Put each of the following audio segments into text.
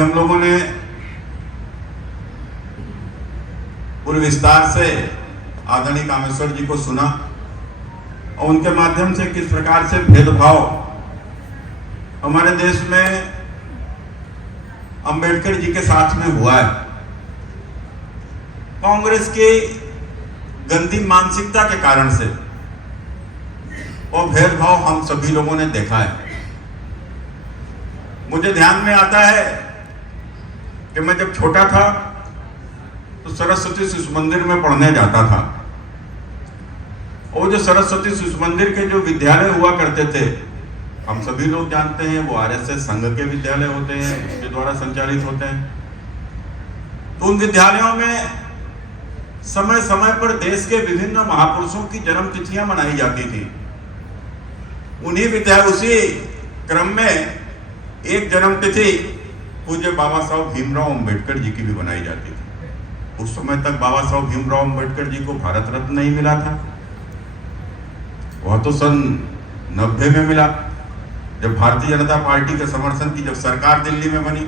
हम लोगों ने पूरे विस्तार से आदरणीय कामेश्वर जी को सुना और उनके माध्यम से किस प्रकार से भेदभाव हमारे देश में अंबेडकर जी के साथ में हुआ है। कांग्रेस की गंदी मानसिकता के कारण से वो भेदभाव हम सभी लोगों ने देखा है। मुझे ध्यान में आता है कि मैं जब छोटा था तो सरस्वती शिशु मंदिर में पढ़ने जाता था और जो सरस्वती शिशु मंदिर के जो विद्यालय हुआ करते थे, हम सभी लोग जानते हैं वो आरएसएस संघ के विद्यालय होते हैं, उसके द्वारा संचालित होते हैं। तो उन विद्यालयों में समय समय पर देश के विभिन्न महापुरुषों की जन्म तिथियां मनाई जाती थी। उसी क्रम में एक जन्म तिथि पूज्य बाबा साहब भीमराव अंबेडकर जी की भी बनाई जाती थी। उस समय तक बाबा साहब भीमराव अंबेडकर जी को भारत रत्न नहीं मिला था, वह तो सन 90 में मिला, जब भारतीय जनता पार्टी के समर्थन की जब सरकार दिल्ली में बनी।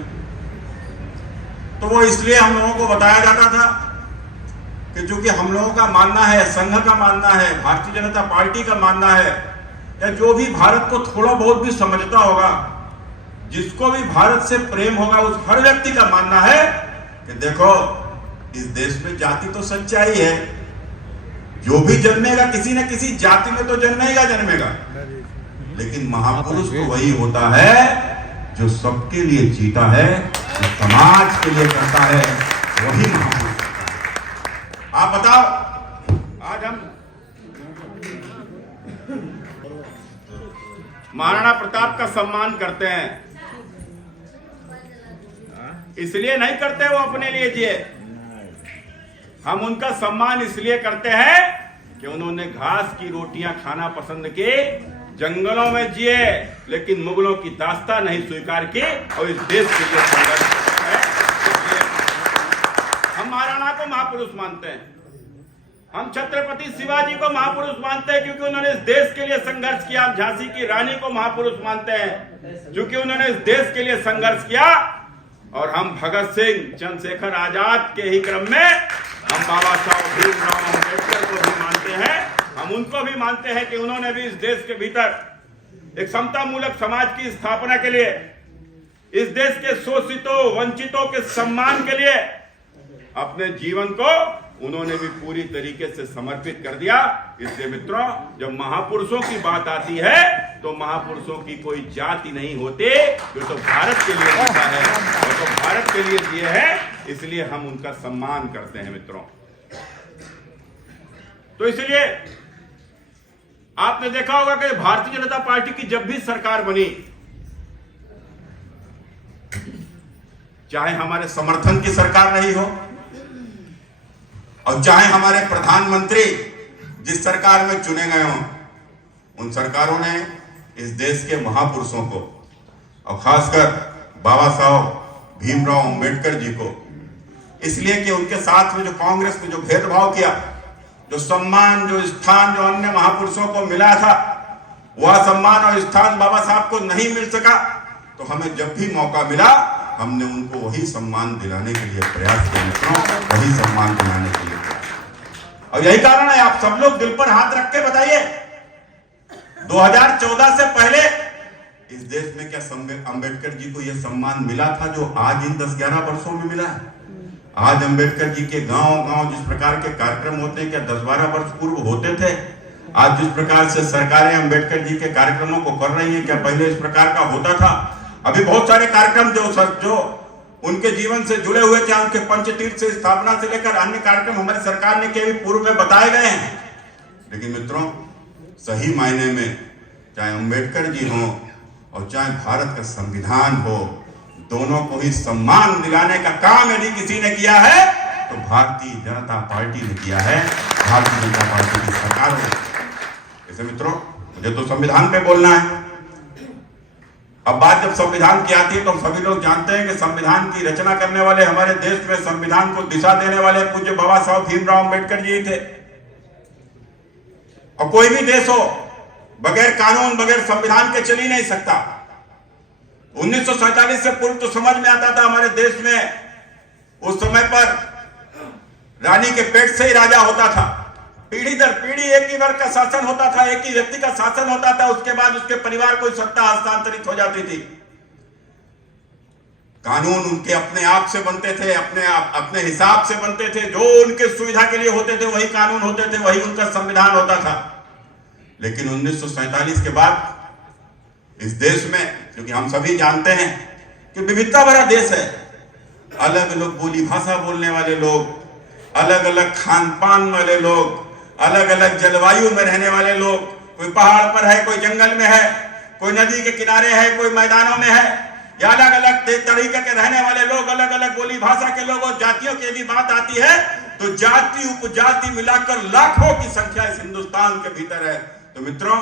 तो वो इसलिए हम लोगों को बताया जाता था कि चूंकि हम लोगों का मानना है, संघ का मानना है, भारतीय जनता पार्टी का मानना है, या जो भी भारत को थोड़ा बहुत भी समझता होगा, जिसको भी भारत से प्रेम होगा, उस हर व्यक्ति का मानना है कि देखो इस देश में जाति तो सच्चाई है, जो भी जन्मेगा किसी न किसी जाति में तो जन्मेगा, लेकिन महापुरुष तो वही होता है जो सबके लिए जीता है, जो समाज के लिए करता है, वही महापुरुष। आप बताओ, आज हम महाराणा प्रताप का सम्मान करते हैं, इसलिए नहीं करते वो अपने लिए जिए, हम उनका सम्मान इसलिए करते हैं कि उन्होंने घास की रोटियां खाना पसंद की, जंगलों में जिए, लेकिन मुगलों की दास्तां नहीं स्वीकार की और इस देश के लिए संघर्ष है। हम महाराणा को महापुरुष मानते हैं, हम छत्रपति शिवाजी को महापुरुष मानते हैं क्योंकि उन्होंने इस देश के लिए संघर्ष किया। झांसी की रानी को महापुरुष मानते हैं क्योंकि उन्होंने इस देश के लिए संघर्ष किया। और हम भगत सिंह, चंद्रशेखर आजाद के ही क्रम में हम बाबा साहब भीमराव अंबेडकर को भी मानते हैं। हम उनको भी मानते हैं कि उन्होंने भी इस देश के भीतर एक समता मूलक समाज की स्थापना के लिए, इस देश के शोषितों वंचितों के सम्मान के लिए अपने जीवन को उन्होंने भी पूरी तरीके से समर्पित कर दिया। इसलिए मित्रों, जब महापुरुषों की बात आती है तो महापुरुषों की कोई जाति नहीं होती, जो तो भारत के लिए जीता है और तो भारत के लिए जिए है, इसलिए हम उनका सम्मान करते हैं मित्रों। तो इसलिए आपने देखा होगा कि भारतीय जनता पार्टी की जब भी सरकार बनी, चाहे हमारे समर्थन की सरकार रही हो और चाहे हमारे प्रधानमंत्री जिस सरकार में चुने गए हों, उन सरकारों ने इस देश के महापुरुषों को और खासकर बाबा साहब भीमराव अंबेडकर जी को, इसलिए कि उनके साथ में जो कांग्रेस ने जो भेदभाव किया, जो सम्मान, जो स्थान जो अन्य महापुरुषों को मिला था, वह सम्मान और स्थान बाबा साहब को नहीं मिल सका, तो हमें जब भी मौका मिला हमने उनको वही सम्मान दिलाने के लिए प्रयास किया, वही सम्मान दिलाने के लिए। और यही कारण है, आप सब लोग दिल पर हाथ रख के बताइए, 2014 से पहले इस देश में क्या अंबेडकर जी को यह सम्मान मिला था जो आज इन 10-11 वर्षों में मिला है? आज अंबेडकर जी के गांव-गांव जिस प्रकार के कार्यक्रम होते हैं, क्या 10-12 वर्ष पूर्व होते थे? आज जिस प्रकार से सरकारें अंबेडकर जी के कार्यक्रमों को कर रही हैं, क्या पहले इस प्रकार का होता था? अभी बहुत सारे कार्यक्रम जो उनके जीवन से जुड़े हुए थे, उनके पंचतीर्थ से स्थापना से लेकर अन्य कार्यक्रम हमारी सरकार ने के पूर्व में बताए गए हैं। लेकिन मित्रों, सही मायने में चाहे अंबेडकर जी हो और चाहे भारत का संविधान हो, दोनों को ही सम्मान दिलाने का काम यदि किसी ने किया है तो भारतीय जनता पार्टी ने किया है, भारतीय जनता पार्टी की सरकार हो। ऐसे मित्रों, मुझे तो संविधान पे बोलना है। अब बात जब संविधान की आती है तो सभी लोग जानते हैं कि संविधान की रचना करने वाले, हमारे देश में संविधान को दिशा देने वाले पूज्य बाबा साहब भीमराव अंबेडकर जी थे। और कोई भी देश हो बगैर कानून, बगैर संविधान के चल ही नहीं सकता। 1947 से पूर्व तो समझ में आता था हमारे देश में उस समय पर रानी के पेट से ही राजा होता था, पीढ़ी दर पीढ़ी एक ही वर्ग का शासन होता था, एक ही व्यक्ति का शासन होता था, उसके बाद उसके परिवार को सत्ता हस्तांतरित हो जाती थी। कानून उनके अपने आप से बनते थे, अपने हिसाब से बनते थे, जो उनके सुविधा के लिए होते थे वही कानून होते थे, वही उनका संविधान होता था। लेकिन 1947 के बाद इस देश में, क्योंकि हम सभी जानते हैं कि विविधता भरा देश है, अलग अलग बोली भाषा बोलने वाले लोग, अलग अलग खान पान वाले लोग, अलग अलग जलवायु में रहने वाले लोग, कोई पहाड़ पर है, कोई जंगल में है, कोई नदी के किनारे है, कोई मैदानों में है, या अलग अलग तरीके के रहने वाले लोग, अलग अलग बोली भाषा के लोग, और जातियों की यदि बात आती है तो जाति उपजाति मिलाकर लाखों की संख्या इस हिंदुस्तान के भीतर है। तो मित्रों,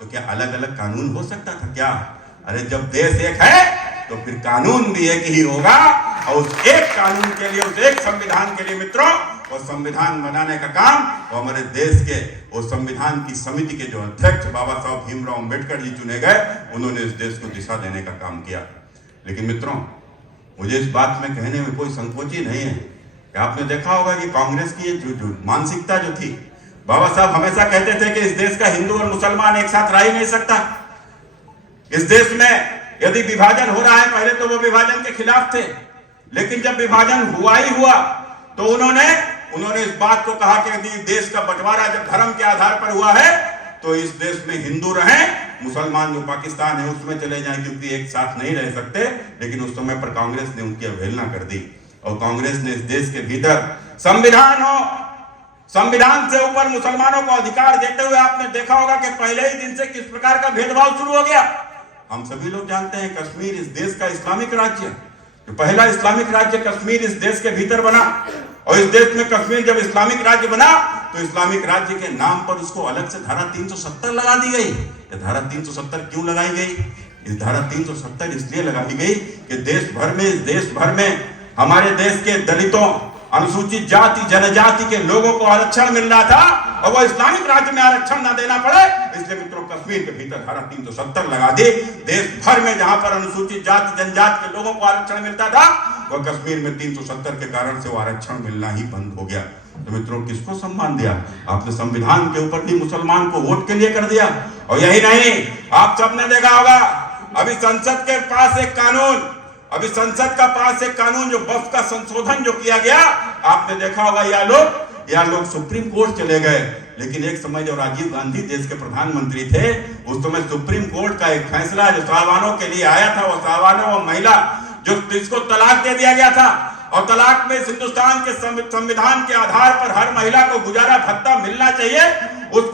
तो क्या अलग अलग कानून हो सकता था क्या? अरे जब देश एक है तो फिर कानून भी एक ही होगा, और उस एक कानून के लिए, उस एक संविधान के लिए मित्रों, वो संविधान बनाने का काम वो हमारे देश के उस संविधान की समिति के जो अध्यक्ष बाबा साहब भीमराव अंबेडकर जी चुने गए, उन्होंने इस देश को दिशा देने का काम किया। लेकिन मित्रों, मुझे इस बात में कहने में कोई संकोच ही नहीं है कि आपने देखा होगा कि कांग्रेस की जो मानसिकता जो थी, बाबा साहब हमेशा कहते थे कि इस देश का हिंदू और मुसलमान एक साथ रह ही नहीं सकता। इस देश में यदि विभाजन हो रहा है, पहले तो वो विभाजन के खिलाफ थे, लेकिन जब विभाजन हुआ ही हुआ तो उन्होंने इस बात को कहा कि यदि देश का बंटवारा जब धर्म के आधार पर हुआ है तो इस देश में हिंदू रहें, मुसलमान जो पाकिस्तान है उसमें चले जाएं, क्योंकि एक साथ नहीं रह सकते। लेकिन उस समय पर कांग्रेस ने उनकी अवहेलना कर दी, और कांग्रेस ने इस देश के भीतर संविधान हो, संविधान से ऊपर मुसलमानों को अधिकार देते हुए आपने देखा होगा कि पहले ही दिन से किस प्रकार का भेदभाव शुरू हो गया। हम सभी लोग जानते हैं कश्मीर इस देश का इस्लामिक राज्य, जो पहला इस्लामिक राज्य कश्मीर इस देश के भीतर बना, और इस देश में कश्मीर जब इस्लामिक राज्य बना तो इस्लामिक राज्य के नाम पर उसको अलग से धारा 370 लगा दी गई। ये धारा 370 क्यों लगाई गई? इस धारा 370 इसलिए लगाई गई कि देश भर में हमारे देश के दलितों, अनुसूचित जाति जनजाति के लोगों को आरक्षण मिल रहा था, और वो इस्लामिक राज्य में आरक्षण ना देना पड़े, इसलिए मित्रों कश्मीर के भीतर धारा 370 लगा दी। देश भर में जहां पर अनुसूचित जाति जनजाति के लोगों को आरक्षण मिलता था, वह कश्मीर में 370 के कारण से वो आरक्षण मिलना ही बंद हो गया। तो मित्रों, किसको सम्मान दिया आपने? संविधान के ऊपर भी मुसलमान को वोट के लिए कर दिया। और यही नहीं, आप सबने देखा होगा अभी संसद के पास एक कानून जो वक्फ का संशोधन जो किया गया, आपने देखा होगा, या लोग सुप्रीम कोर्ट चले गए। लेकिन एक समय जब राजीव गांधी देश के प्रधानमंत्री थे, उस समय सुप्रीम कोर्ट का एक फैसला जो साहबानों के लिए आया था, वो साहबानों और महिला जिसको तलाक दे दिया गया था, और तलाक में हिंदुस्तान के संविधान के आधार पर हर महिला को गुजारा भत्ता मिलना चाहिए, उस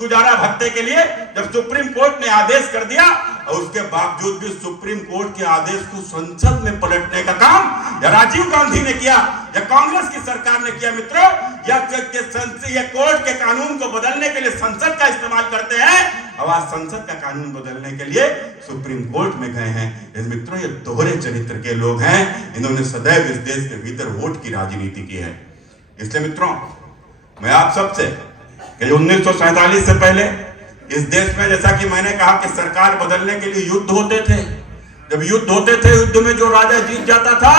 गुजारा भत्ते के लिए जब सुप्रीम कोर्ट ने आदेश कर दिया, और उसके बावजूद भी सुप्रीम कोर्ट के आदेश को संसद में पलटने का काम या राजीव गांधी ने किया या कांग्रेस की सरकार ने किया। मित्रों, या कोर्ट के कानून को बदलने के लिए संसद का इस्तेमाल करते हैं, अब आज संसद का कानून बदलने के लिए सुप्रीम कोर्ट में गए हैं। मित्रों, ये दोहरे चरित्र के लोग हैं, इन्होंने सदैव इस देश के भीतर वोट की राजनीति की है। इसलिए मित्रों, मैं आप सबसे 1947 से पहले इस देश में, जैसा कि मैंने कहा कि सरकार बदलने के लिए युद्ध होते थे। जब युद्ध होते थे, युद्ध में जो राजा जीत जाता था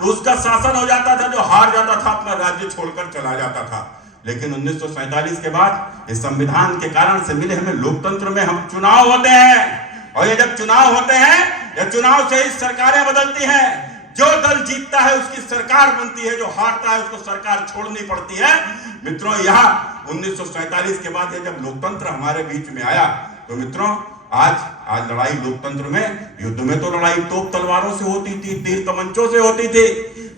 तो उसका शासन हो जाता था, जो हार जाता था अपना राज्य छोड़कर चला जाता था। लेकिन 1947 के बाद इस संविधान के कारण से मिले हमें लोकतंत्र में हम चुनाव होते हैं, और ये जब चुनाव होते हैं, या चुनाव से ही सरकारें बदलती हैं। जो दल जीतता है उसकी सरकार बनती है, जो हारता है उसको सरकार छोड़नी पड़ती है। मित्रों, यहाँ 1947 के बाद जब लोकतंत्र हमारे बीच में आया, तो मित्रों आज लड़ाई लोकतंत्र में, युद्ध में तो लड़ाई तोप तलवारों से होती थी, तीर कमंचों से होती थी,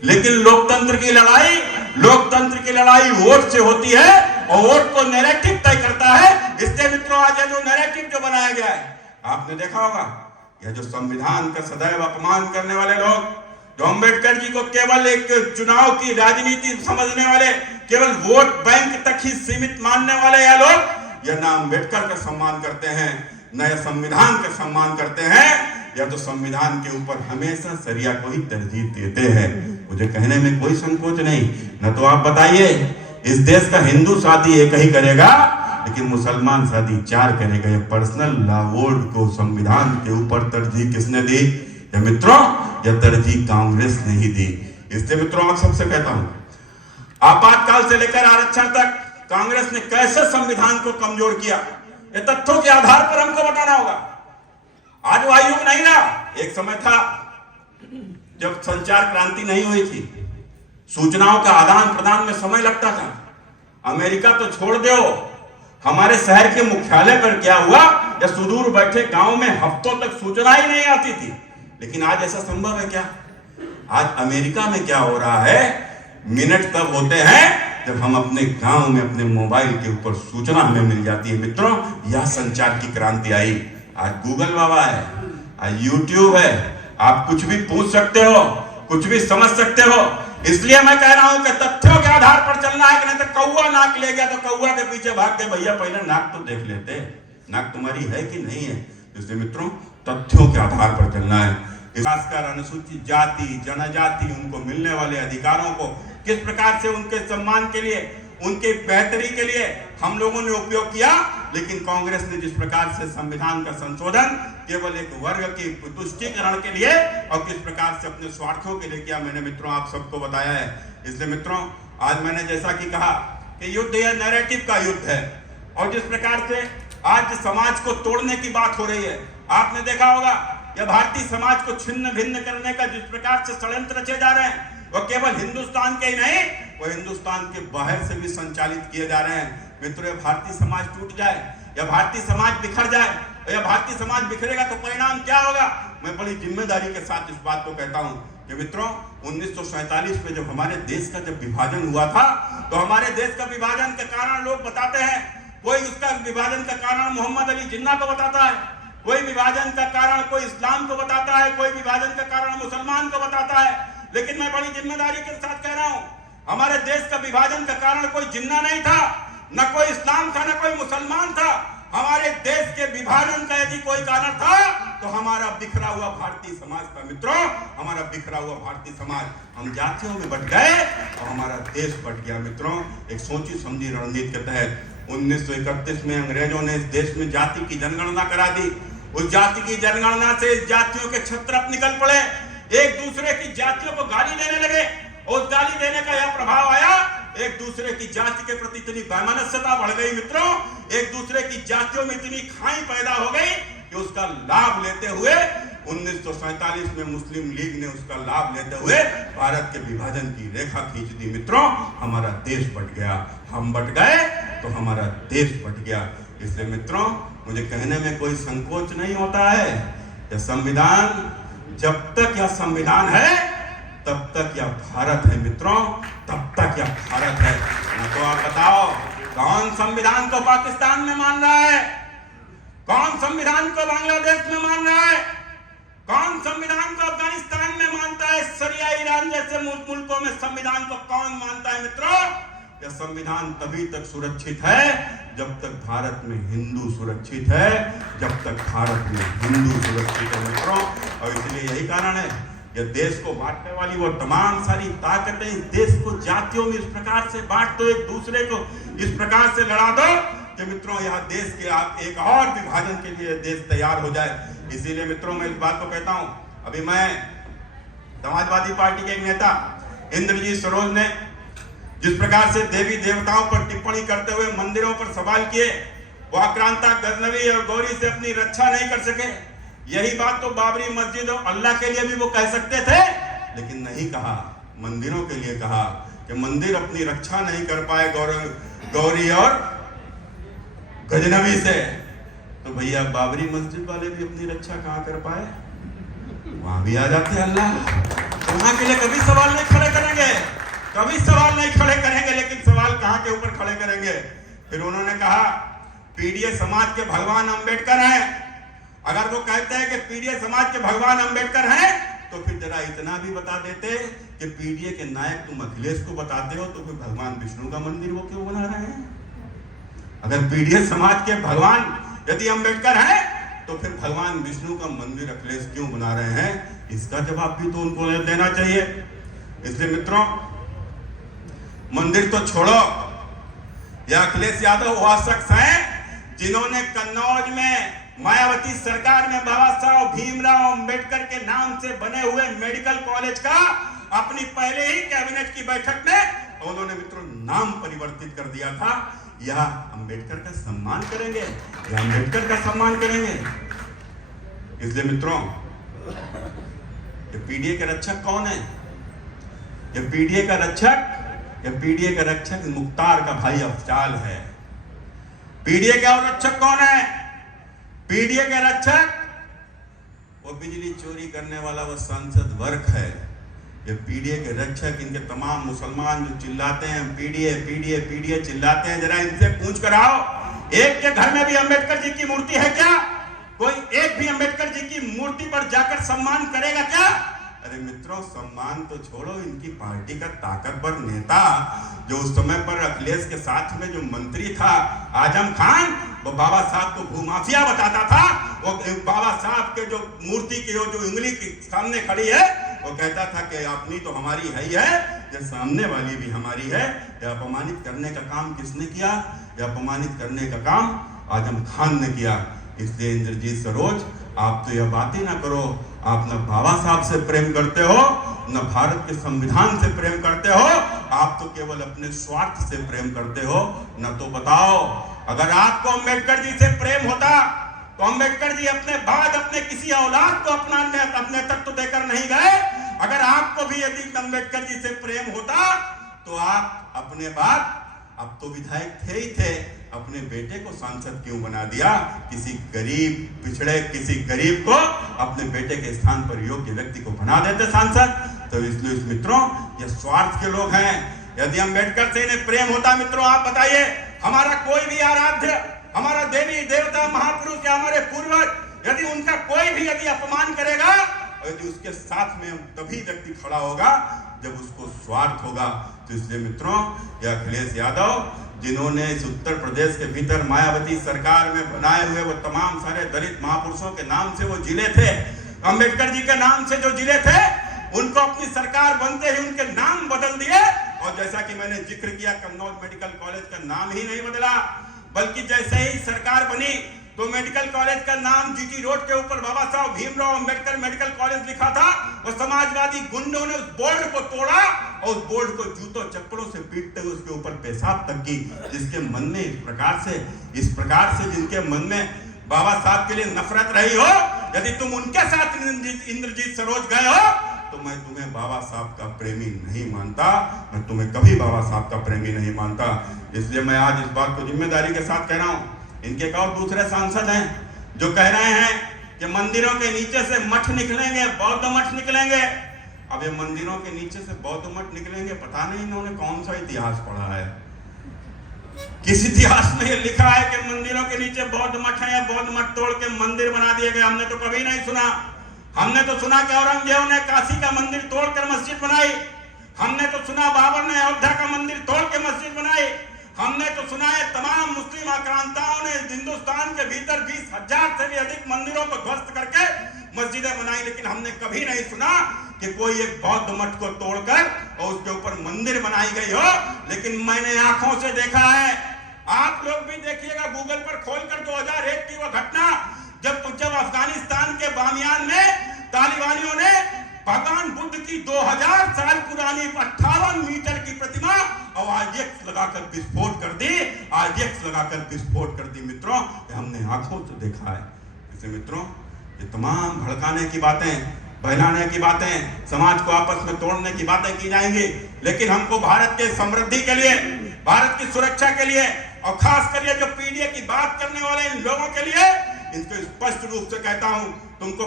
लेकिन लोकतंत्र की लड़ाई वोट से होती है, और वोट को नैरेटिव तय करता है। इसलिए मित्रों, आज जो नैरेटिव जो बनाया गया है, आपने देखा होगा, यह जो संविधान का सदैव अपमान करने वाले लोग, जो अंबेडकर जी को केवल एक चुनाव की राजनीति समझने वाले, केवल वोट बैंक तक ही सीमित मानने वाले यह लोग, यह ना अंबेडकर का सम्मान करते हैं, न यह संविधान का सम्मान करते हैं, या तो संविधान के ऊपर हमेशा शरिया को ही तरजीह देते हैं। मुझे कहने में कोई संकोच नहीं। न तो आप बताइए, इस देश का हिंदू शादी एक ही करेगा, लेकिन मुसलमान शादी 4 करेगा। ये पर्सनल लॉ बोर्ड को संविधान के ऊपर तरजीह किसने दी? या मित्रों यह तरजीह कांग्रेस ने ही दी। इसलिए मित्रों मैं सबसे कहता हूं, आपातकाल से लेकर आरक्षण तक कांग्रेस ने कैसे संविधान को कमजोर किया, ये तथ्यों के आधार पर हमको बताना होगा। आज वह युग नहीं ना, एक समय था जब संचार क्रांति नहीं हुई थी, सूचनाओं का आदान प्रदान में समय लगता था। अमेरिका तो छोड़ दो, हमारे शहर के मुख्यालय पर क्या हुआ या सुदूर बैठे गांव में हफ्तों तक सूचना ही नहीं आती थी। लेकिन आज ऐसा संभव है क्या? आज अमेरिका में क्या हो रहा है, मिनट तब होते हैं जब हम अपने गांव में अपने मोबाइल के ऊपर सूचना हमें मिल जाती है। मित्रों यह संचार की क्रांति आई। आज गूगल बाबा है, आज यूट्यूब है, आप कुछ भी पूछ सकते हो, कुछ भी समझ सकते हो। इसलिए मैं कह रहा हूं कि तथ्यों के आधार पर चलना है, कि नहीं तो कौवा नाक ले गया तो कौवा के पीछे भाग के भैया पहले नाक तो देख लेते, नाक तुम्हारी है कि नहीं है। इसलिए मित्रों तथ्यों के आधार पर चलना है। खासकर अनुसूचित जाति जनजाति उनको मिलने वाले अधिकारों को किस प्रकार से उनके सम्मान के लिए, उनके बेहतरी के लिए हम लोगों ने उपयोग किया। लेकिन कांग्रेस ने जिस प्रकार से संविधान का संशोधन केवल एक वर्ग की तुष्टीकरण के लिए और किस प्रकार से अपने स्वार्थों के लिए किया, मैंने मित्रों आप सबको बताया है। इसलिए मित्रों आज मैंने जैसा कि कहा कि युद्ध यह नैरेटिव का युद्ध है, और जिस प्रकार से आज समाज को तोड़ने की बात हो रही है, आपने देखा होगा यह भारतीय समाज को छिन्न भिन्न करने का जिस प्रकार से षड्यंत्र रचे जा रहे हैं, वह केवल हिंदुस्तान के ही नहीं, वह हिंदुस्तान के बाहर से भी संचालित किए जा रहे हैं। मित्रों यह भारतीय समाज टूट जाए, यह भारतीय समाज बिखर जाए, और यह भारतीय समाज बिखरेगा तो परिणाम क्या होगा। मैं बड़ी जिम्मेदारी के साथ इस बात को कहता हूं कि मित्रों 1947 में जब हमारे देश का जब विभाजन हुआ था, तो हमारे देश का विभाजन के कारण लोग बताते हैं, कोई उसका विभाजन का कारण मोहम्मद अली जिन्ना को बताता है, कोई विभाजन का कारण कोई इस्लाम को बताता है, कोई विभाजन का कारण मुसलमान को बताता है। लेकिन मैं बड़ी जिम्मेदारी के साथ कह रहा हूं, हमारे देश का विभाजन का कारण कोई जिन्ना नहीं था, न कोई इस्लाम था, न कोई मुसलमान था। हमारे देश के विभाजन का यदि कोई कारण था तो हमारा बिखरा हुआ भारतीय समाज था। मित्रों हमारा बिखरा हुआ भारतीय समाज, हम जातियों में बट गए और हमारा देश बट गया। मित्रों एक सोची समझी रणनीति के तहत 1931 में अंग्रेजों ने इस देश में जाति की जनगणना करा दी। उस जाति की जनगणना से इस जातियों के क्षत्रप निकल पड़े, एक दूसरे की जातियों को गाली देने लगे। उस गाली देने का यह प्रभाव आया, एक दूसरे की जाति के प्रति इतनी वैमनस्यता बढ़ गई। मित्रों एक दूसरे की जातियों में इतनी खाई पैदा हो गई कि उसका लाभ लेते हुए 1947 में मुस्लिम लीग ने उसका लाभ लेते हुए भारत के विभाजन की रेखा खींच दी। मित्रों हमारा देश बट गया, हम बट गए तो हमारा देश बट गया। इसलिए मित्रों मुझे कहने में कोई संकोच नहीं होता है, यह संविधान जब तक यह संविधान है तब तक यह भारत है। मित्रों तब तक यह भारत है। ना तो आप बताओ कौन संविधान को पाकिस्तान में मान रहा है, कौन संविधान को बांग्लादेश में मान रहा है, कौन संविधान को अफगानिस्तान में मानता है, सरिया ईरान जैसे मुल्कों में संविधान को कौन मानता है। मित्रों यह संविधान तभी तक सुरक्षित है जब तक भारत में हिंदू सुरक्षित है, जब तक भारत में हिंदू सुरक्षित है। मित्रों और इसलिए यही कारण है यह देश को बांटने वाली वो तमाम सारी ताकतें इस देश को जातियों में इस प्रकार से बांट दो, एक दूसरे को इस प्रकार से लड़ा दो कि मित्रों यह देश के एक और विभाजन के लिए देश तैयार हो जाए। इसीलिए मित्रों मैं इस बात को कहता हूं, अभी मैं समाजवादी पार्टी के एक नेता इंद्रजीत सरोज ने जिस प्रकार से देवी देवताओं पर टिप्पणी करते हुए मंदिरों पर सवाल किए, वो आक्रांता गजनवी और गौरी से अपनी रक्षा नहीं कर सके। यही बात तो बाबरी मस्जिद और अल्लाह के लिए भी वो कह सकते थे, लेकिन नहीं कहा, मंदिरों के लिए कहा कि मंदिर अपनी रक्षा नहीं कर पाए गौरी और गजनवी से, तो भैया बाबरी मस्जिद वाले भी अपनी रक्षा कहां कर पाए, वहां भी आ जाते हैं अल्लाह। तो वहां के लिए कभी सवाल नहीं खड़े करेंगे, कभी सवाल नहीं खड़े करेंगे, लेकिन सवाल कहां के ऊपर खड़े करेंगे। फिर उन्होंने कहा पीडीए समाज के भगवान अंबेडकर हैं। अगर वो कहते हैं कि पीडीए समाज के भगवान अंबेडकर हैं, तो फिर जरा इतना भी बता देते कि पीडीए के नायक तुम अखिलेश को बताते हो, तो फिर भगवान विष्णु का मंदिर वो क्यों बना रहे हैं। अगर पीडीए समाज के भगवान यदि अंबेडकर हैं, तो फिर भगवान विष्णु का मंदिर अखिलेश क्यों बना रहे हैं, इसका जवाब भी तो उनको देना चाहिए। इसलिए मित्रों मंदिर तो छोड़ो, यह अखिलेश यादव वह शख्स हैं जिन्होंने कन्नौज में मायावती सरकार में बाबा साहब भीमराव अंबेडकर के नाम से बने हुए मेडिकल कॉलेज का अपनी पहले ही कैबिनेट की बैठक में उन्होंने मित्रों नाम परिवर्तित कर दिया था। यह अंबेडकर का सम्मान करेंगे, यह अंबेडकर का सम्मान करेंगे। इसलिए मित्रों, ये पीडीए के रक्षक कौन है? ये पीडीए का रक्षक मुख्तार का भाई अफजाल है। पीडीए का रक्षक कौन है? पीडीए के रक्षक वो बिजली चोरी करने वाला वो सांसद वर्ग है। ये पीडीए के रक्षक, इनके तमाम मुसलमान जो चिल्लाते हैं पीडीए पीडीए पीडीए चिल्लाते हैं, जरा इनसे पूछ कर आओ, एक के घर में भी अंबेडकर जी की मूर्ति है क्या? कोई एक भी अंबेडकर जी की मूर्ति पर जाकर सम्मान करेगा क्या? अरे मित्रों, सम्मान तो छोड़ो, इनकी पार्टी का ताकतवर नेता जो उस समय पर अखिलेश के साथ में जो मंत्री था आजम खान, वो बाबा साहब को भूमाफिया बताता था। वो बाबा साहब के जो मूर्ति की जो उंगली के सामने खड़ी है, वो कहता था कि अपनी तो हमारी है ही है, ये सामने वाली भी हमारी है। यह अपमानित करने का काम किसने किया? यह अपमानित करने का काम आजम खान ने किया। इसलिए इंद्रजीत सरोज, आप तो यह बातें ना करो, आप न बाबा साहब से प्रेम करते हो, न भारत के संविधान से प्रेम करते हो, आप तो केवल अपने स्वार्थ से प्रेम करते हो। न तो बताओ, अगर आपको अंबेडकर जी से प्रेम होता तो अंबेडकर जी अपने बाद अपने किसी औलाद को अपने तत्व देकर नहीं गए। अगर आपको भी यदि अंबेडकर जी से प्रेम होता तो आप अपने बाद, अब तो विधायक थे ही थे, अपने बेटे को सांसद क्यों बना दिया? किसी गरीब पिछड़े किसी गरीब को अपने बेटे के स्थान पर योग्य व्यक्ति को बना देते सांसद। तो इसलिए मित्रों, ये स्वार्थ के लोग हैं। यदि अंबेडकर से इन्हें प्रेम होता, मित्रों आप बताइए, हमारा कोई भी आराध्य, हमारा देवी देवता महापुरुष या हमारे पूर्वज, यदि उनका कोई भी यदि अपमान करेगा, यदि उसके साथ में तभी व्यक्ति खड़ा होगा जब उसको स्वार्थ होगा। तो इसलिए मित्रों, यह अखिलेश यादव, जिन्होंने इस उत्तर प्रदेश के भीतर मायावती सरकार में बनाए हुए वो तमाम सारे दलित महापुरुषों के नाम से वो जिले थे, अंबेडकर जी के नाम से जो जिले थे, उनको अपनी सरकार बनते ही उनके नाम बदल दिए। और जैसा कि मैंने जिक्र किया, कन्नौज मेडिकल कॉलेज का नाम ही नहीं बदला, बल्कि जैसे ही सरकार बनी तो मेडिकल कॉलेज का नाम जीटी रोड के ऊपर बाबा साहब भीमराव अंबेडकर मेडिकल कॉलेज लिखा था। और समाजवादी गुंडों ने उस बोर्ड को तोड़ा और उस बोर्ड को जूतों चप्पलों से पीटते हुए उसके ऊपर पेशाब तक की। जिसके मन में इस प्रकार से जिनके मन में बाबा साहब के लिए नफरत रही हो, यदि तुम उनके साथ इंद्रजीत सरोज गए हो, तो मैं तुम्हें बाबा साहब का प्रेमी नहीं मानता, मैं तुम्हें कभी बाबा साहब का प्रेमी नहीं मानता। इसलिए मैं आज इस बात को जिम्मेदारी के साथ कह रहा हूं। इनके एक और दूसरे सांसद हैं जो कह रहे हैं कि मंदिरों के नीचे से मठ निकलेंगे, बौद्ध मठ निकलेंगे। अब ये मंदिरों के नीचे से बौद्ध मठ निकलेंगे, पता नहीं इन्होंने कौन सा इतिहास पढ़ा है। किस इतिहास में ये लिखा है कि मंदिरों के नीचे बौद्ध मठ है या बौद्ध मठ तोड़ के मंदिर बना दिए गए? हमने तो कभी नहीं सुना। हमने तो सुना कि औरंगजेब ने काशी का मंदिर तोड़कर मस्जिद बनाई। हमने तो सुना बाबर ने अयोध्या का मंदिर तोड़ के मस्जिद बनाई। हमने तो सुना है तमाम मुस्लिम आक्रांताओं ने हिंदुस्तान के भीतर 20,000 से भी अधिक मंदिरों को ध्वस्त करके मस्जिदें बनाई। लेकिन हमने कभी नहीं सुना कि कोई एक बौद्ध मठ को तोड़कर और उसके ऊपर मंदिर बनाई गई हो। लेकिन मैंने आंखों से देखा है, आप लोग भी देखिएगा गूगल पर खोलकर 2001 की वो घटना, जब अफगानिस्तान के बामियान में तालिबानियों ने भगवान बुद्ध की 2000 साल पुरानी 58 मीटर की प्रतिमा और आरडीएक्स लगाकर विस्फोट कर दी, आरडीएक्स लगाकर विस्फोट कर दी। मित्रों, हमने आंखों से देखा है। इसलिए मित्रों, ये तमाम भड़काने की बातें, बहलाने की बातें, समाज को आपस में तोड़ने की बातें की जाएंगी। लेकिन हमको भारत के समृद्धि के लिए, भारत की सुरक्षा के लिए और खास कर जो पीडीए की बात करने वाले इन लोगों के लिए, इनको स्पष्ट रूप से कहता हूं, तुमको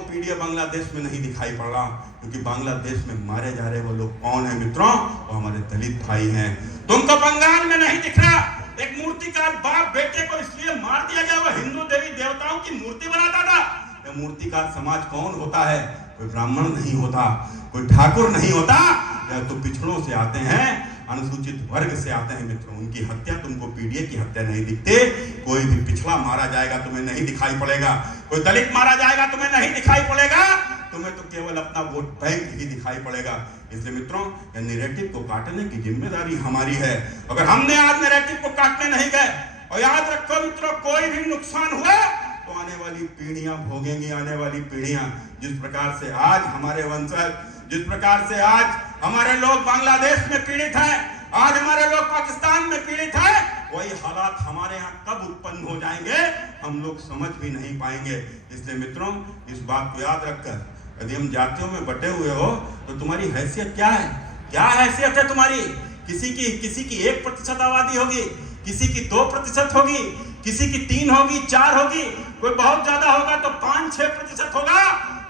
पीडीए बांग्लादेश में नहीं दिखाई पड़ रहा, क्योंकि बांग्लादेश में मारे जा रहे वो लोग कौन है मित्रों? वो हमारे दलित भाई हैं। तुमको बंगाल में नहीं दिख रहा। एक मूर्तिकार बाप बेटे को इसलिए मार दिया गया, वो हिंदू देवी देवताओं की मूर्ति बनाता था। ये मूर्तिकार समाज कौन होता है? कोई ब्राह्मण नहीं होता, कोई ठाकुर नहीं होता, या तो पिछड़ों से आते हैं, अनुसूचित वर्ग से आते हैं। मित्रों, उनकी हत्या तुमको पीडीए की हत्या नहीं दिखते। कोई भी पिछड़ा मारा जाएगा तुम्हें नहीं दिखाई पड़ेगा, कोई दलित मारा जाएगा तुम्हें नहीं दिखाई पड़ेगा, तुम्हें तो केवल अपना वोट बैंक ही दिखाई पड़ेगा। इसलिए मित्रों, ये नैरेटिव को काटने की जिम्मेदारी हमारी है। अगर हमने आज नैरेटिव को काटने नहीं गए, और याद रखो मित्रों, कोई भी नुकसान हुआ तो आने वाली पीढ़ियां भोगेंगी। आने वाली पीढ़ियां, जिस प्रकार से आज हमारे वंशज, जिस प्रकार से आज हमारे लोग बांग्लादेश में पीड़ित हैं, आज हमारे लोग पाकिस्तान में पीड़ित हैं, वही हालात हमारे यहाँ कब उत्पन्न हो जाएंगे हम लोग समझ भी नहीं पाएंगे। इसलिए मित्रों, इस बात को याद रखकर यदि हम जातियों में बटे हुए हो तो तुम्हारी हैसियत क्या है? क्या हैसियत है तुम्हारी? किसी की 1% आबादी होगी, किसी की 2% होगी, किसी की 3 होगी, 4 होगी, कोई बहुत ज्यादा होगा तो 5-6% होगा।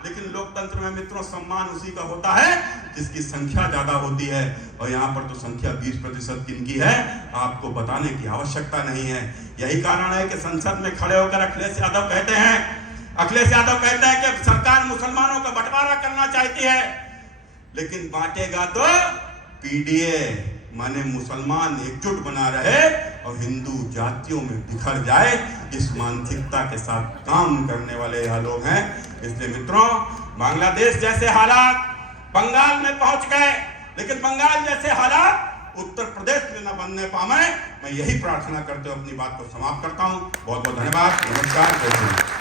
लेकिन लोकतंत्र में मित्रों सम्मान उसी का होता है जिसकी संख्या ज्यादा होती है। और यहाँ पर तो संख्या 20% किनकी है आपको बताने की आवश्यकता नहीं है। यही कारण है कि संसद में खड़े होकर अखिलेश यादव कहते हैं कि सरकार मुसलमानों का बंटवारा करना चाहती है, लेकिन बांटेगा तो पीडीए माने मुसलमान एकजुट बना रहे और हिंदू जातियों में बिखर जाए, इस मानसिकता के साथ काम करने वाले यह लोग हैं। इसलिए मित्रों, बांग्लादेश जैसे हालात बंगाल में पहुंच गए, लेकिन बंगाल जैसे हालात उत्तर प्रदेश में न बनने पाए। मैं यही प्रार्थना करते हुए अपनी बात को समाप्त करता हूं। बहुत बहुत धन्यवाद। नमस्कार।